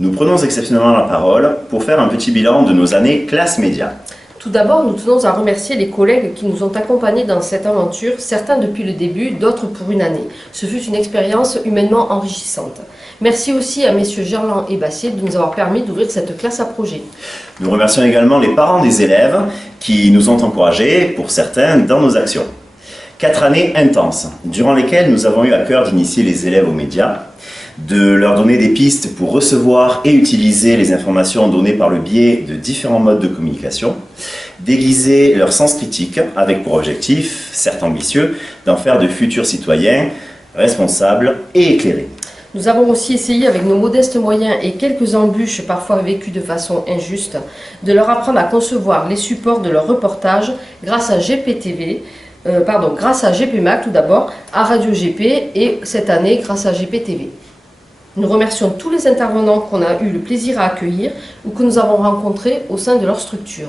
Nous prenons exceptionnellement la parole pour faire un petit bilan de nos années classe média. Tout d'abord, nous tenons à remercier les collègues qui nous ont accompagnés dans cette aventure, certains depuis le début, d'autres pour une année. Ce fut une expérience humainement enrichissante. Merci aussi à messieurs Gerland et Bassier de nous avoir permis d'ouvrir cette classe à projet. Nous remercions également les parents des élèves qui nous ont encouragés, pour certains, dans nos actions. 4 années intenses, durant lesquelles nous avons eu à cœur d'initier les élèves aux médias, de leur donner des pistes pour recevoir et utiliser les informations données par le biais de différents modes de communication, d'aiguiser leur sens critique avec pour objectif, certes ambitieux, d'en faire de futurs citoyens responsables et éclairés. Nous avons aussi essayé, avec nos modestes moyens et quelques embûches parfois vécues de façon injuste, de leur apprendre à concevoir les supports de leurs reportages grâce à grâce à GPMAC tout d'abord, à Radio GP et cette année grâce à GPTV. Nous remercions tous les intervenants qu'on a eu le plaisir à accueillir ou que nous avons rencontrés au sein de leur structure.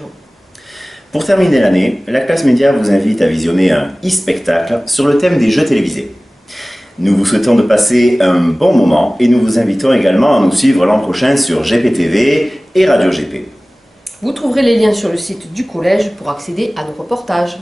Pour terminer l'année, la classe média vous invite à visionner un e-spectacle sur le thème des jeux télévisés. Nous vous souhaitons de passer un bon moment et nous vous invitons également à nous suivre l'an prochain sur GPTV et Radio GP. Vous trouverez les liens sur le site du collège pour accéder à nos reportages.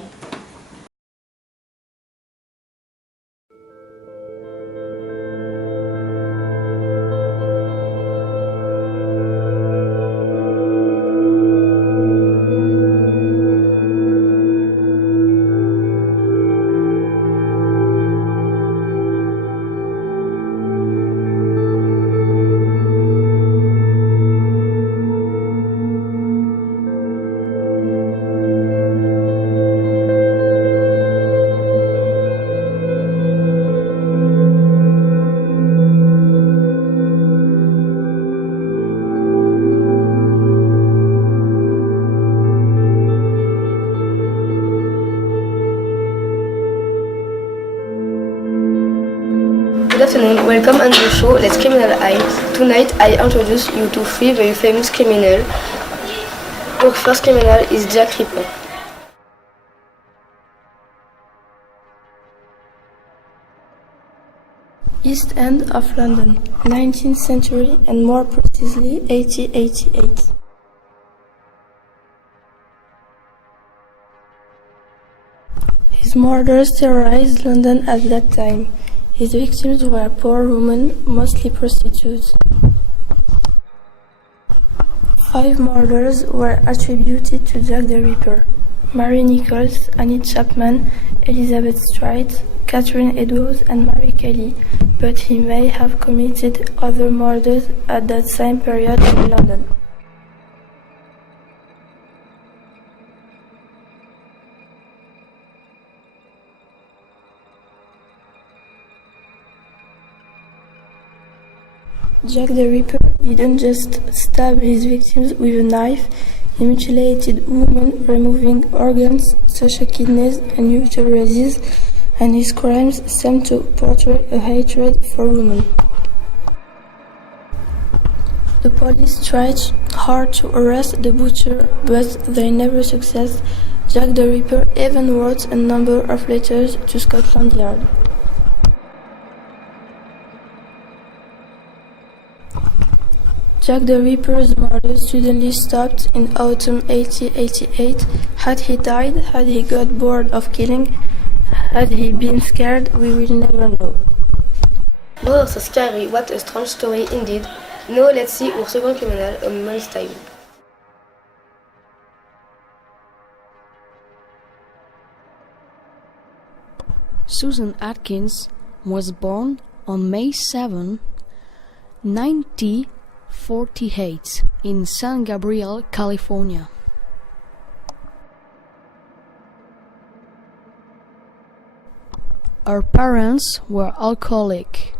Good afternoon, welcome on the show Let's Criminalize. Tonight I introduce you to 3 very famous criminals. Our first criminal is Jack Ripper. East End of London, 19th century and more precisely 1888. His murders terrorized London at that time. His victims were poor women, mostly prostitutes. 5 murders were attributed to Jack the Ripper: Mary Nichols, Annie Chapman, Elizabeth Stride, Catherine Edwards and Mary Kelly, but he may have committed other murders at that same period in London. Jack the Ripper didn't just stab his victims with a knife, he mutilated women, removing organs such as kidneys and uteruses, and his crimes seem to portray a hatred for women. The police tried hard to arrest the butcher, but they never succeeded. Jack the Ripper even wrote a number of letters to Scotland Yard. Jack the Ripper's murder suddenly stopped in autumn 1888. Had he died? Had he got bored of killing? Had he been scared? We will never know. Oh, so scary. What a strange story indeed. Now let's see our second criminal, Molly Style. Susan Atkins was born on May 7, 1948 in San Gabriel, California. Her parents were alcoholic.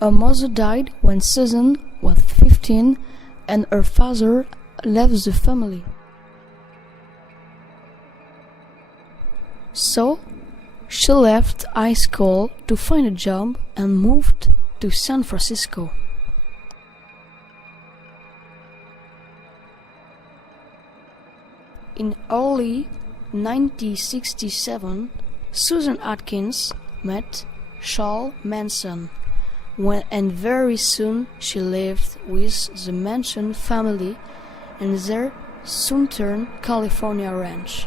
Her mother died when Susan was 15 and her father left the family. So, she left high school to find a job and moved to San Francisco. In early 1967, Susan Atkins met Charles Manson, and very soon she lived with the Manson family in their Southern California ranch.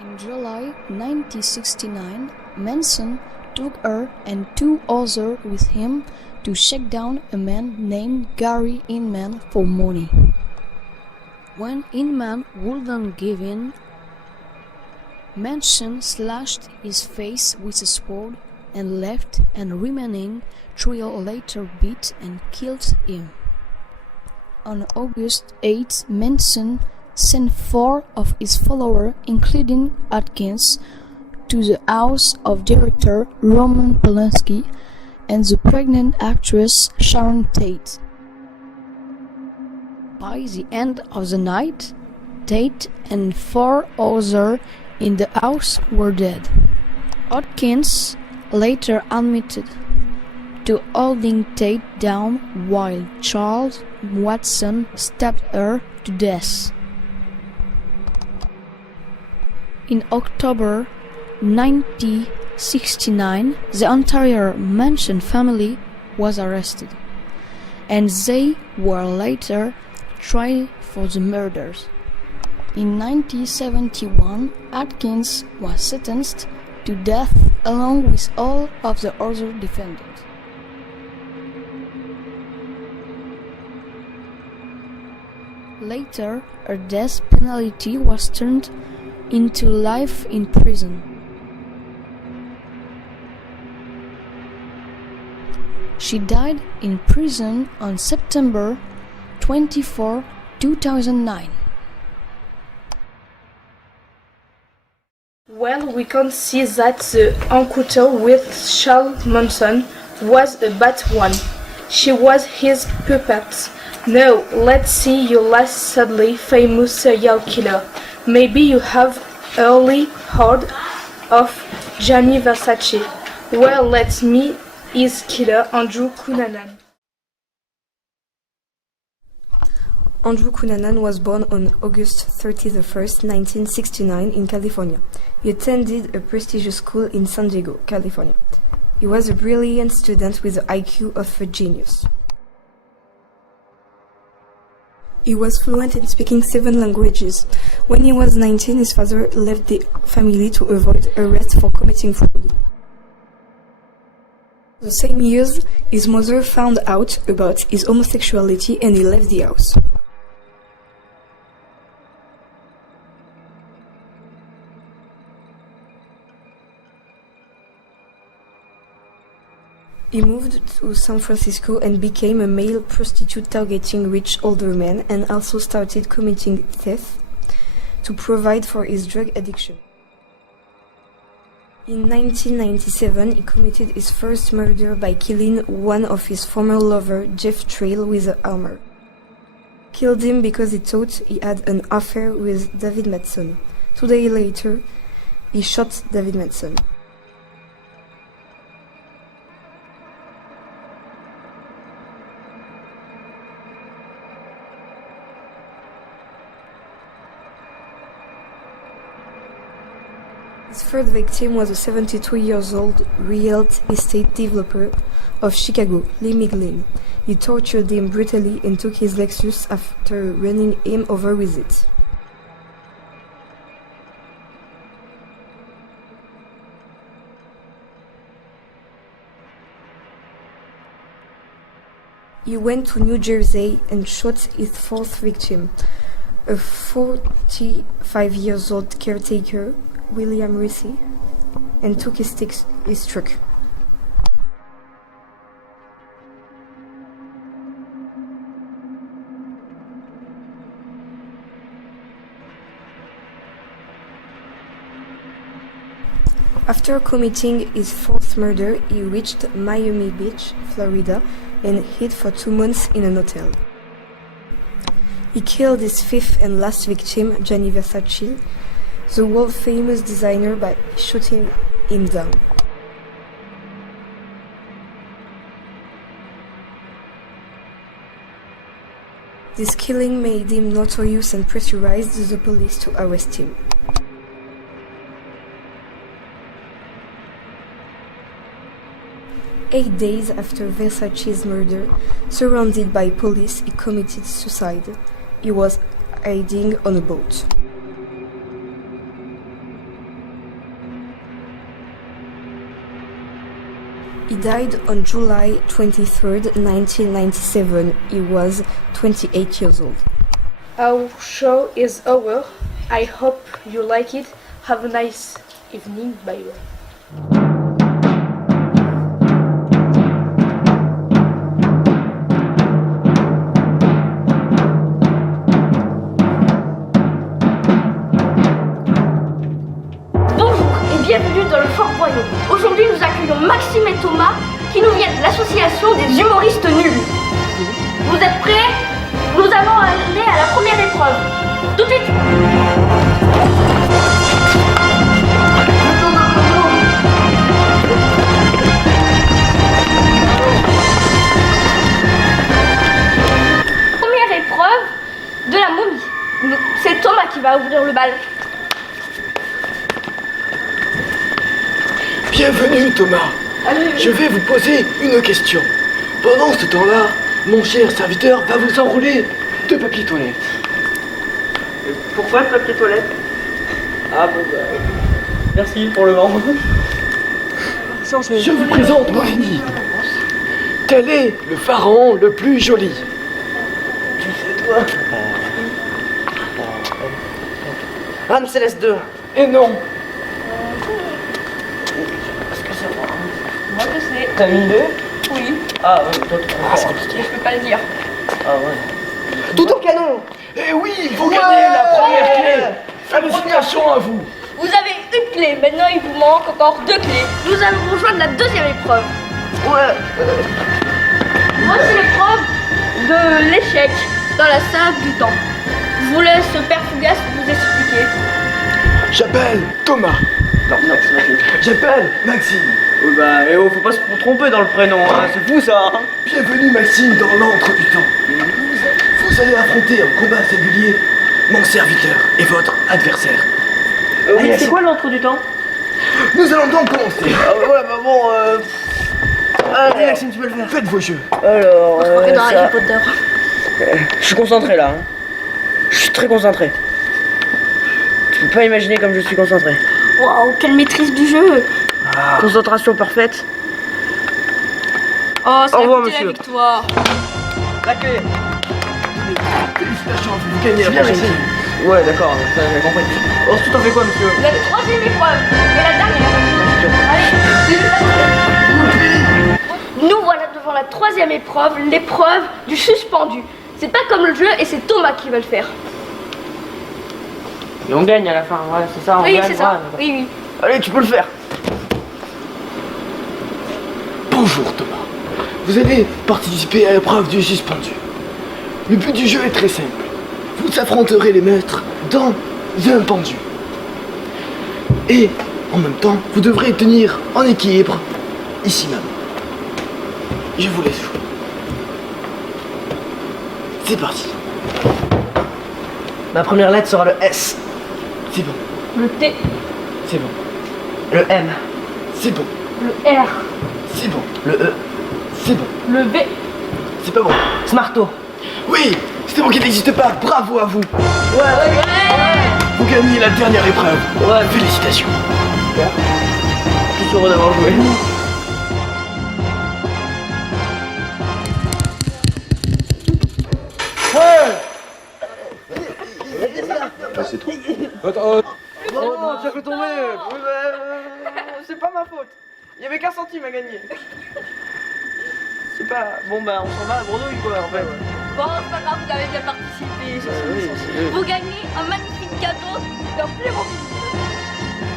In July 1969, Manson took her and two others with him to shake down a man named Gary Inman for money. When Inman wouldn't give in, Manson slashed his face with a sword and left, and remaining 3 hours later beat and killed him. On August 8, Manson sent 4 of his followers, including Atkins, to the house of director Roman Polanski and the pregnant actress Sharon Tate. By the end of the night, Tate and 4 others in the house were dead. Atkins later admitted to holding Tate down while Charles Watson stabbed her to death. In October 1969, the entire Manson family was arrested, and they were later tried for the murders. In 1971, Atkins was sentenced to death along with all of the other defendants. Later, her death penalty was turned into life in prison. She died in prison on September 24, 2009. Well, we can see that the encounter with Charles Manson was a bad one. She was his puppet. Now, let's see your last sadly famous serial killer. Maybe you have early heard of Gianni Versace. Well, let's meet his killer, Andrew Cunanan. Andrew Cunanan was born on August 31st, 1969 in California. He attended a prestigious school in San Diego, California. He was a brilliant student with the IQ of a genius. He was fluent in speaking 7 languages. When he was 19, his father left the family to avoid arrest for committing fraud. The same year, his mother found out about his homosexuality and he left the house. He moved to San Francisco and became a male prostitute targeting rich older men, and also started committing theft to provide for his drug addiction. In 1997, he committed his first murder by killing one of his former lovers, Jeff Trail, with a hammer. Killed him because he thought he had an affair with David Madsen. 2 days later, he shot David Madsen. His third victim was a 72-year-old real estate developer of Chicago, Lee Miglin. He tortured him brutally and took his Lexus after running him over with it. He went to New Jersey and shot his fourth victim, a 45-year-old caretaker, William Ricci, and took his truck. After committing his fourth murder, he reached Miami Beach, Florida, and hid for 2 months in an hotel. He killed his fifth and last victim, Gianni Versace, the world-famous designer, by shooting him down. This killing made him notorious and pressurized the police to arrest him. Eight days after Versace's murder, surrounded by police, he committed suicide. He was hiding on a boat. He died on July 23rd, 1997. He was 28 years old. Our show is over. I hope you like it. Have a nice evening. Bye bye. Bienvenue dans le Fort Boyau. Aujourd'hui, nous accueillons Maxime et Thomas qui nous viennent de l'association des humoristes nuls. Vous êtes prêts? Nous allons aller à la première épreuve. Tout de suite. Première épreuve de la momie. C'est Thomas qui va ouvrir le bal. Bienvenue Thomas. Je vais vous poser une question. Pendant ce temps-là, mon cher serviteur va vous enrouler de papier toilette. Pourquoi le papier toilette? Ah bon bah... Merci pour le vent. Je vous présente mon ami. Tel est le pharaon le plus joli. Tu sais toi. Anne-Céleste 2. Et non. Moi je sais. T'as mis 2? Oui. Ah ouais, toi tu C'est compliqué. Je peux pas le dire. Ah ouais. Tout au canon. Et oui, vous gagnez la première clé. Félicitations à vous. Vous avez une clé, maintenant il vous manque encore 2 clés. Nous allons rejoindre la deuxième épreuve. Ouais. Voici l'épreuve de l'échec dans la salle du temps. Je vous laisse Père Fougas vous expliquer. J'appelle Thomas. Non, Maxime. J'appelle Maxime. Oui bah, eh oh, faut pas se tromper dans le prénom, hein. C'est fou ça, hein. Bienvenue Maxime dans l'antre du temps. Vous allez affronter en combat singulier mon serviteur et votre adversaire. Allez, C'est quoi l'entre du temps? Nous allons donc commencer. Ah ouais, bah bon, Allez Maxime, tu peux le faire. Faites vos jeux. Alors, Dans ça... Harry Potter. Je suis concentré là, hein. Je suis très concentré. Tu peux pas imaginer comme je suis concentré. Waouh, quelle maîtrise du jeu. Concentration parfaite. Oh, c'est Au revoir, la monsieur. victoire. La clé. Félicitations à vous, vous gagnez la Bien, prochaine. merci. Ouais, d'accord, ça j'ai compris. Oh, tout en fait quoi, monsieur? La troisième épreuve et la dernière. Allez, nous voilà devant la troisième épreuve, l'épreuve du suspendu. C'est pas comme le jeu et c'est Thomas qui va le faire. Et on gagne à la fin, ouais, c'est ça, on Oui, gagne. c'est ça. ouais. Oui, oui. Allez, tu peux le faire. Bonjour Thomas. Vous allez participer à l'épreuve du suspendu. Le but du jeu est très simple. Vous affronterez les maîtres dans un pendu. Et en même temps, vous devrez tenir en équilibre ici même. Je vous laisse jouer. C'est parti. Ma première lettre sera le S. C'est bon, Le T, c'est bon, Le M. c'est bon, le R, c'est bon, Le E. c'est bon, le V. c'est pas bon. Smarto. Oui, c'est bon qui n'existe pas. Bravo à vous. Vous gagnez la dernière épreuve. Ouais, Félicitations. tous heureux d'avoir joué. Oh non, tu as fait tomber. Oui, c'est pas ma faute. Il y avait qu'un centime à gagner. C'est pas... Bon bah on s'en va à la grenouille quoi en fait. Bon, c'est pas grave, vous avez bien participé. oui. Vous gagnez un magnifique cadeau d'un Playmobil.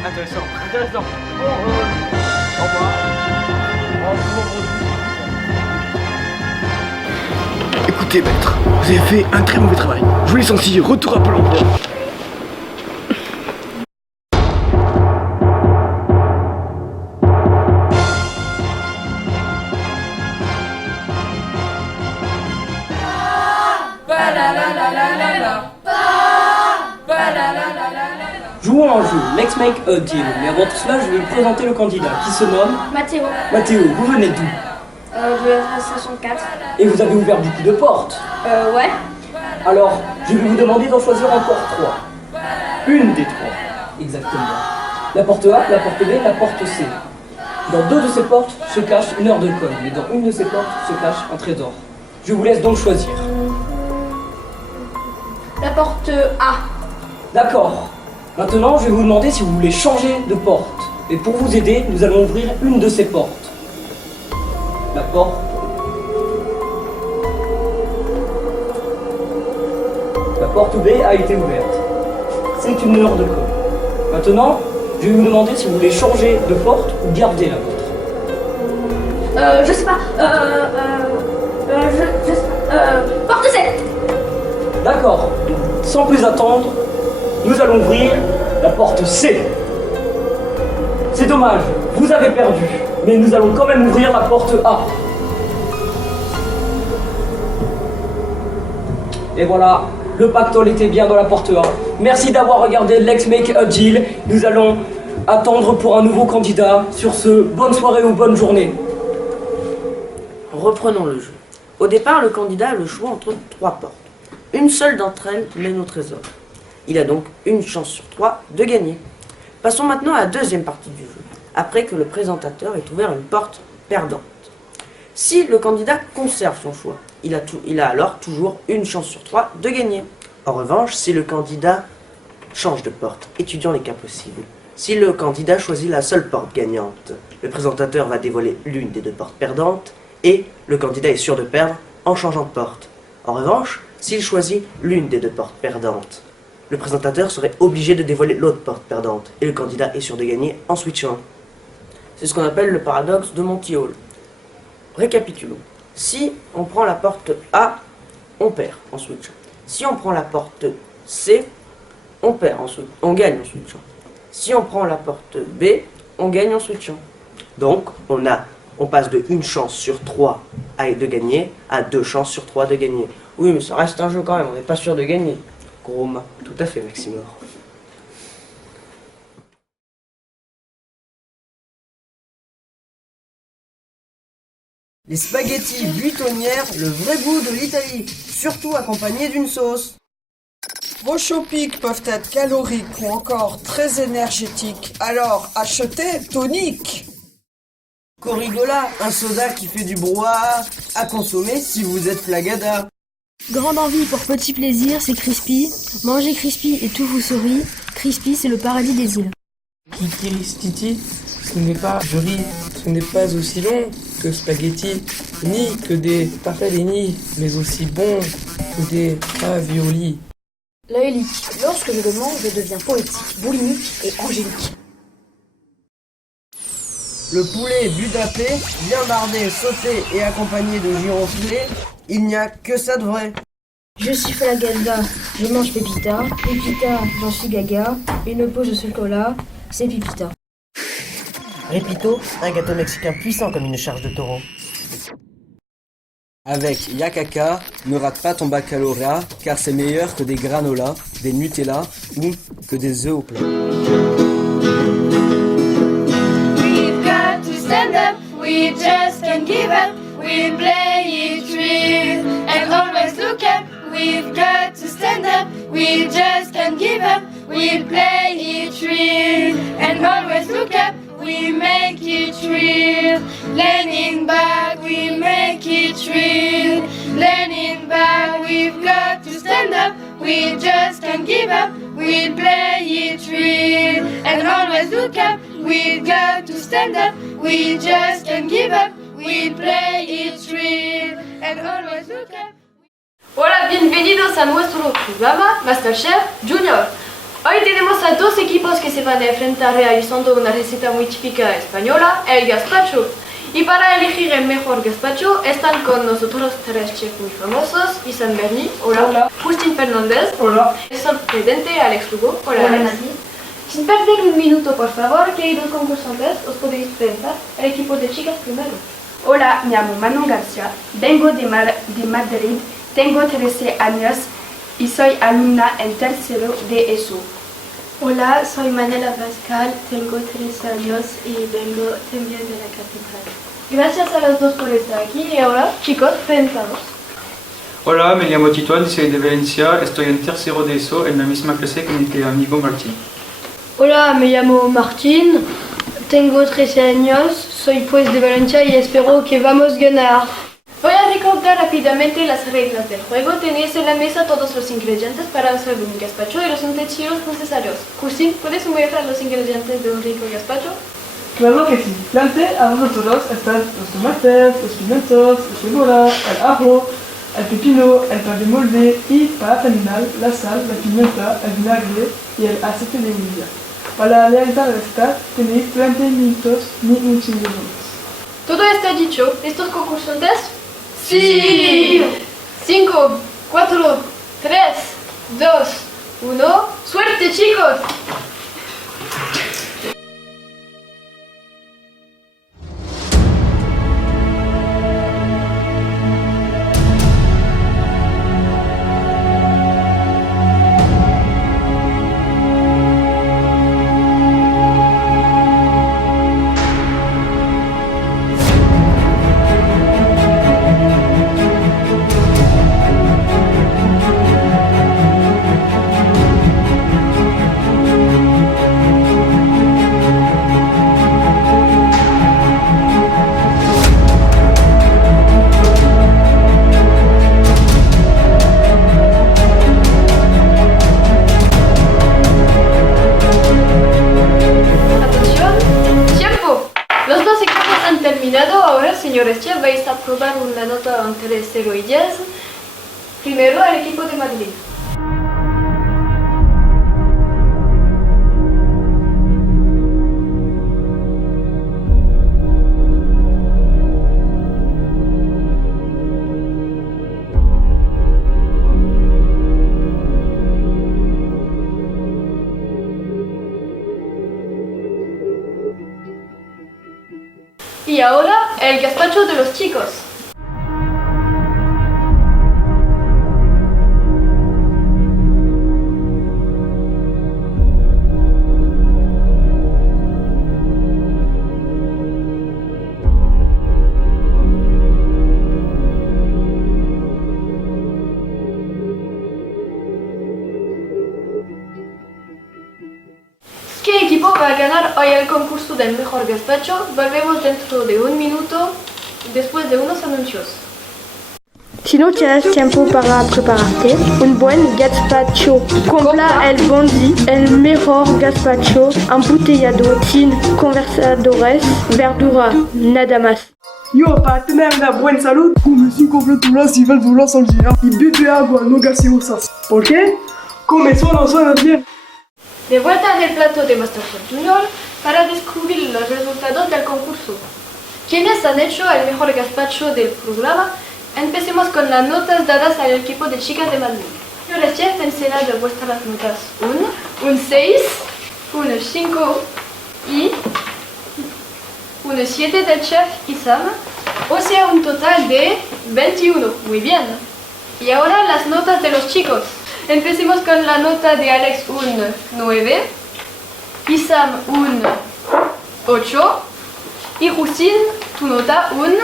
Intéressant. Intéressant. Bon, au revoir. Au revoir. Écoutez, maître, vous avez fait un très mauvais travail. Je vous licencie. Retour à Pôle emploi. Ba la Jouons un jeu, Let's Make a Deal. Mais avant tout cela, je vais vous présenter le candidat qui se nomme Mathéo. Mathéo. Vous venez d'où? De la station 4. Et vous avez ouvert beaucoup de portes. Ouais. Alors, je vais vous demander d'en choisir encore 3. Une des 3, exactement. La porte A, la porte B, la porte C. Dans 2 de ces portes se cache une heure de colle, mais dans une de ces portes se cache un trésor. Je vous laisse donc choisir. La porte A. D'accord. Maintenant, je vais vous demander si vous voulez changer de porte. Et pour vous aider, nous allons ouvrir une de ces portes. La porte. La porte B a été ouverte. C'est une heure de colle. Maintenant, je vais vous demander si vous voulez changer de porte ou garder la vôtre. Je sais pas. Porte 7. D'accord. Sans plus attendre, nous allons ouvrir la porte C. C'est dommage, vous avez perdu. Mais nous allons quand même ouvrir la porte A. Et voilà, le pactole était bien dans la porte A. Merci d'avoir regardé Let's Make a Deal. Nous allons attendre pour un nouveau candidat. Sur ce, bonne soirée ou bonne journée. Reprenons le jeu. Au départ, le candidat a le choix entre 3 portes. Une seule d'entre elles mène au trésor. Il a donc une chance sur 3 de gagner. Passons maintenant à la deuxième partie du jeu, après que le présentateur ait ouvert une porte perdante. Si le candidat conserve son choix, il a alors toujours une chance sur 3 de gagner. En revanche, si le candidat change de porte, étudiant les cas possibles, si le candidat choisit la seule porte gagnante, le présentateur va dévoiler l'une des 2 portes perdantes et le candidat est sûr de perdre en changeant de porte. En revanche, s'il choisit l'une des 2 portes perdantes, le présentateur serait obligé de dévoiler l'autre porte perdante et le candidat est sûr de gagner en switchant. C'est ce qu'on appelle le paradoxe de Monty Hall. Récapitulons. Si on prend la porte A, on perd en switchant. Si on prend la porte C, on gagne en switchant. Si on prend la porte B, on gagne en switchant. Donc, on passe de 1 chance sur 3 de gagner à 2 chances sur 3 de gagner. Oui, mais ça reste un jeu quand même, on n'est pas sûr de gagner. Gros, tout à fait, Maximor. Les spaghettis buitonières, le vrai goût de l'Italie, surtout accompagnés d'une sauce. Vos chopiques peuvent être caloriques ou encore très énergétiques, alors achetez Tonic. Corrigola, un soda qui fait du brouhaha, à consommer si vous êtes flagada. Grande envie pour petit plaisir, c'est Crispy. Mangez Crispy et tout vous sourit. Crispy, c'est le paradis des îles. Kikiristiti, ce n'est pas joli, ce n'est pas aussi long que spaghetti, ni que des tortellini, mais aussi bon que des raviolis. La hélique. Lorsque je le mange, je deviens poétique, boulimique et angélique. Le poulet budapé, bien bardé, sauté et accompagné de giroflés, il n'y a que ça de vrai. Je suis Flagada, je mange Pépita. Pépita, j'en suis gaga. Une pause de chocolat, c'est Pipita. Répito, un gâteau mexicain puissant comme une charge de taureau. Avec Yakaka, ne rate pas ton baccalauréat, car c'est meilleur que des granolas, des Nutella ou que des œufs au plat. We've got to stand up, we just can't give up. We play it real and always look up. We've got to stand up, we just can't give up. We play it real and always look up. We make it real. Leaning back, we make it real. Leaning back, we've got to stand up. We just can't give up. We play it real and always look up. We've got to stand up. We just can't give up. We play it real and always look up. Hola, bienvenidos a nuestro programa MasterChef Junior. Hoy tenemos a 2 equipos que se van a enfrentar realizando una receta muy típica española, el gazpacho. Y para elegir el mejor gazpacho están con nosotros 3 chefs muy famosos: Isan Berni, hola. Hola. Justin Fernández, hola. El sorprendente Alex Lugo, hola. Hola. Sin perder un minuto, por favor, queridos concursantes, os podéis presentar el equipo de chicas primero. Hola, me llamo Manu Garcia, vengo de Madrid, tengo 13 años y soy alumna en tercero de ESO. Hola, soy Manela Pascal, tengo 13 años y vengo también de la capital. Gracias a los dos por estar aquí y ahora, chicos, presentados. Hola, me llamo Tito, soy de Valencia, estoy en tercero de ESO en la misma clase que mi amigo Martín. Hola, me llamo Martín, tengo 13 años, soy pues de Valencia y espero que vamos a ganar. Voy a recordar rápidamente las reglas del juego. Tenéis en la mesa todos los ingredientes para hacer un gazpacho y los utensilios necesarios. Justin, ¿puedes suministrar los ingredientes de un rico gazpacho? Claro que sí. Delante a vosotros están los tomates, los pimientos, la cebolla, el ajo, el pepino, el pan de molde y, para terminar, la sal, la pimienta, el vinagre y el aceite de oliva. Para realizar esta tenéis 20 minutos ni un segundo. Todo está dicho. ¿Estos concursantes? ¡Sí! 5, 4, 3, 2, 1. ¡Suerte, chicos! Señores chefs, vais a probar una nota entre 0 y 10. Primero al equipo de Madrid. Y ahora, el gazpacho de los chicos. ¿Qué equipo va a ganar hoy el concurso del mejor gazpacho? Volvemos dentro de un minuto, después de unos anuncios. Si no tienes tiempo para prepararte un buen gazpacho, compra el Bondi, el mejor gazpacho embotellado, sin conservadores, verdura, nada más. Yo, para tener una buena salud, come 5 frutas y verduras al día y bebe agua, no gaseosas. ¿Por qué? Come solo bien. De vuelta en el plato de MasterChef Junior para descubrir los resultados del concurso. ¿Quiénes han hecho el mejor gazpacho del programa? Empecemos con las notas dadas al equipo de chicas de Madrid. Señores chefs, enseñad vuestras notas. Un 6, un 5 y un 7 del chef Isam, o sea un total de 21. Muy bien. Y ahora las notas de los chicos. Empecemos con la nota de Alex, un 9, Isam, un 8 y Justin, tu nota, un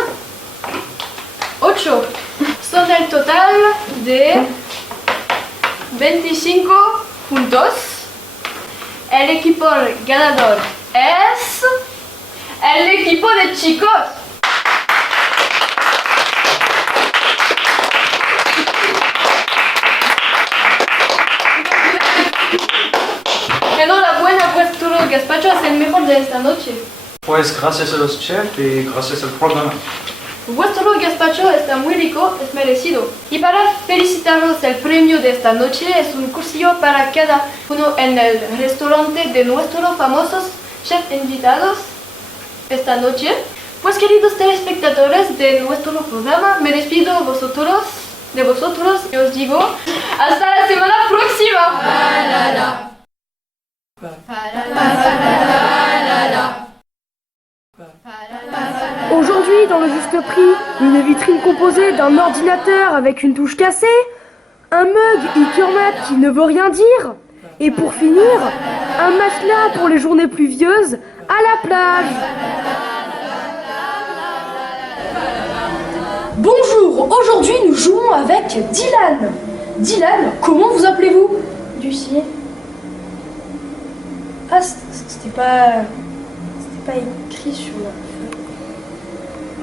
8. Son el total de 25 puntos. El equipo ganador es el equipo de chicos. Enhorabuena, vuestro gazpacho es el mejor de esta noche. Pues gracias a los chefs y gracias al programa. Vuestro gazpacho está muy rico, es merecido. Y para felicitaros, el premio de esta noche es un cursillo para cada uno en el restaurante de nuestros famosos chefs invitados esta noche. Pues queridos telespectadores de nuestro programa, me despido de vosotros y os digo hasta la semana próxima. Aujourd'hui, dans le juste prix, une vitrine composée d'un ordinateur avec une touche cassée, un mug Ikeurmat qui ne veut rien dire. Et pour finir, un matelas pour les journées pluvieuses à la plage. Bonjour, aujourd'hui nous jouons avec Dylan. Dylan, comment vous appelez-vous? Lucie. Ah, c'était pas écrit sur la feuille.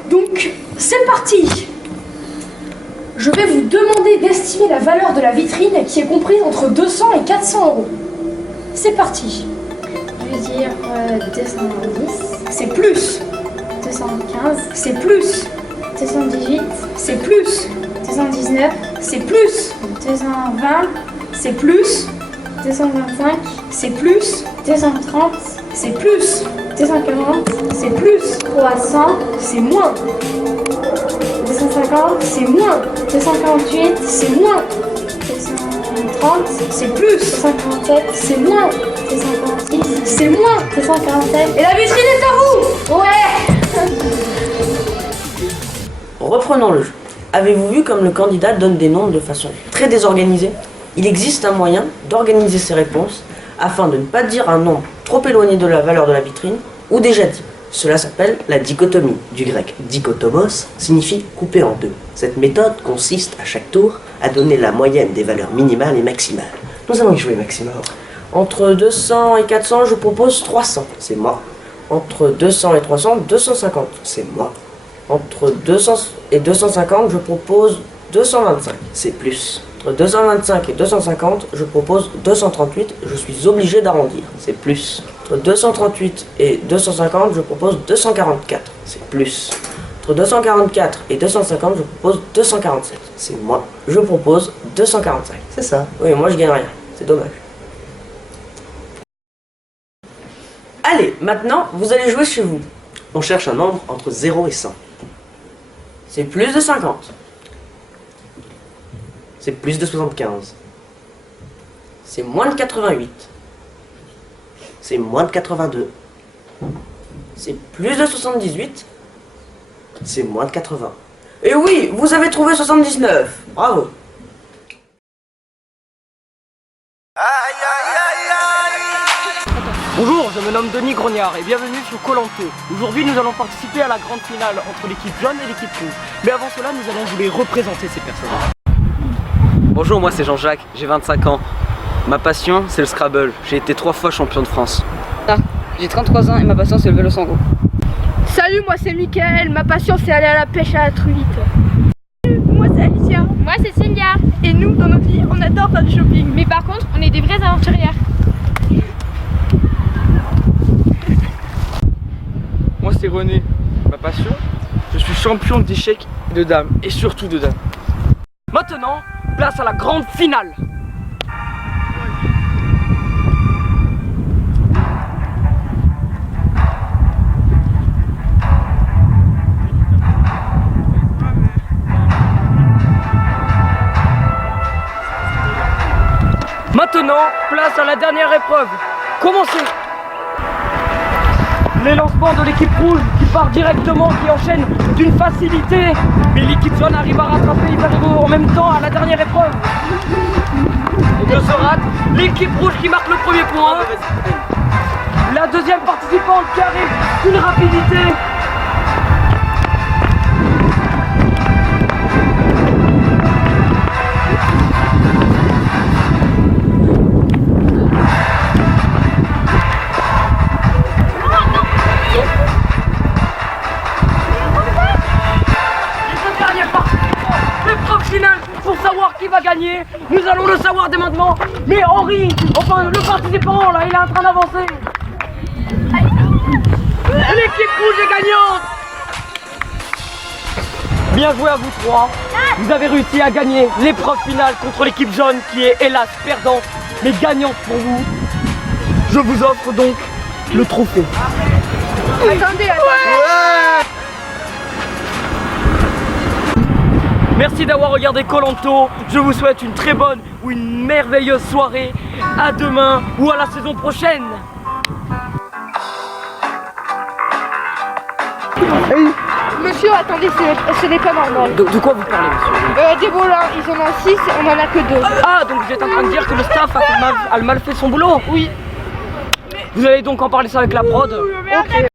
Donc, c'est parti. Je vais vous demander d'estimer la valeur de la vitrine qui est comprise entre 200 et 400 euros. C'est parti. Je vais dire 210. C'est plus. 215. C'est plus. 218. C'est plus. 219. C'est plus. 220. C'est plus. 225. C'est plus. 230. C'est plus. 240. C'est plus. 300. C'est moins. 250. C'est moins. 248. C'est moins. 230. C'est plus. 247. C'est moins. 256. C'est moins. 247. Et la vitrine est à vous. Ouais. Reprenons le jeu. Avez-vous vu comme le candidat donne des nombres de façon très désorganisée? Il existe un moyen d'organiser ses réponses afin de ne pas dire un nombre trop éloigné de la valeur de la vitrine ou déjà dit. Cela s'appelle la dichotomie. Du grec dichotomos signifie couper en deux. Cette méthode consiste à chaque tour à donner la moyenne des valeurs minimales et maximales. Nous allons y jouer, Maximor. Entre 200 et 400, je propose 300, c'est moi. Entre 200 et 300, 250, c'est moi. Entre 200 et 250, je propose 225, c'est plus. Entre 225 et 250, je propose 238, je suis obligé d'arrondir, c'est plus. Entre 238 et 250, je propose 244, c'est plus. Entre 244 et 250, je propose 247, c'est moi. Je propose 245, c'est ça. Oui, moi je gagne rien, c'est dommage. Allez, maintenant, vous allez jouer chez vous. On cherche un nombre entre 0 et 100. C'est plus de 50. C'est plus de 75. C'est moins de 88. C'est moins de 82. C'est plus de 78. C'est moins de 80. Et oui, vous avez trouvé 79. Bravo. Bonjour, je me nomme Denis Grognard et bienvenue sur Koh-Lanta. Aujourd'hui, nous allons participer à la grande finale entre l'équipe jaune et l'équipe rouge. Mais avant cela, nous allons vous les représenter ces personnages. Bonjour, moi c'est Jean-Jacques, j'ai 25 ans. Ma passion, c'est le Scrabble. J'ai été 3 fois champion de France. J'ai 33 ans et ma passion, c'est le vélo sango. Salut, moi c'est Mickaël, ma passion c'est aller à la pêche à la truite. Moi c'est Alicia. Moi c'est Cynthia. Et nous, dans notre vie, on adore faire du shopping. Mais par contre, on est des vraies aventurières. Moi c'est René. Ma passion, je suis champion d'échecs et de dames. Et surtout de dames. Maintenant, place à la grande finale. Maintenant, place à la dernière épreuve. Commencez. Les lancements de l'équipe rouge qui part directement, qui enchaîne d'une facilité. Mais l'équipe jaune arrive à rattraper, ils arrivent en même temps à la dernière épreuve. Et de se rate, l'équipe rouge qui marque le premier point. La deuxième participante qui arrive d'une rapidité. Pour savoir qui va gagner, nous allons le savoir dès maintenant. Mais Henri, enfin le participant là, il est en train d'avancer. L'équipe rouge est gagnante. Bien joué à vous trois. Vous avez réussi à gagner l'épreuve finale contre l'équipe jaune qui est hélas perdante, mais gagnante pour vous. Je vous offre donc le trophée. Attendez. Ouais. Merci d'avoir regardé Koh-Lanta. Je vous souhaite une très bonne ou une merveilleuse soirée. À demain ou à la saison prochaine. Hey, Monsieur, attendez, ce n'est pas normal. De quoi vous parlez, monsieur? Des volants, ils en ont 6 et on en a que 2. Ah, donc vous êtes en train de dire que le staff a mal fait son boulot? Oui. Vous allez donc en parler ça avec la prod? Ok.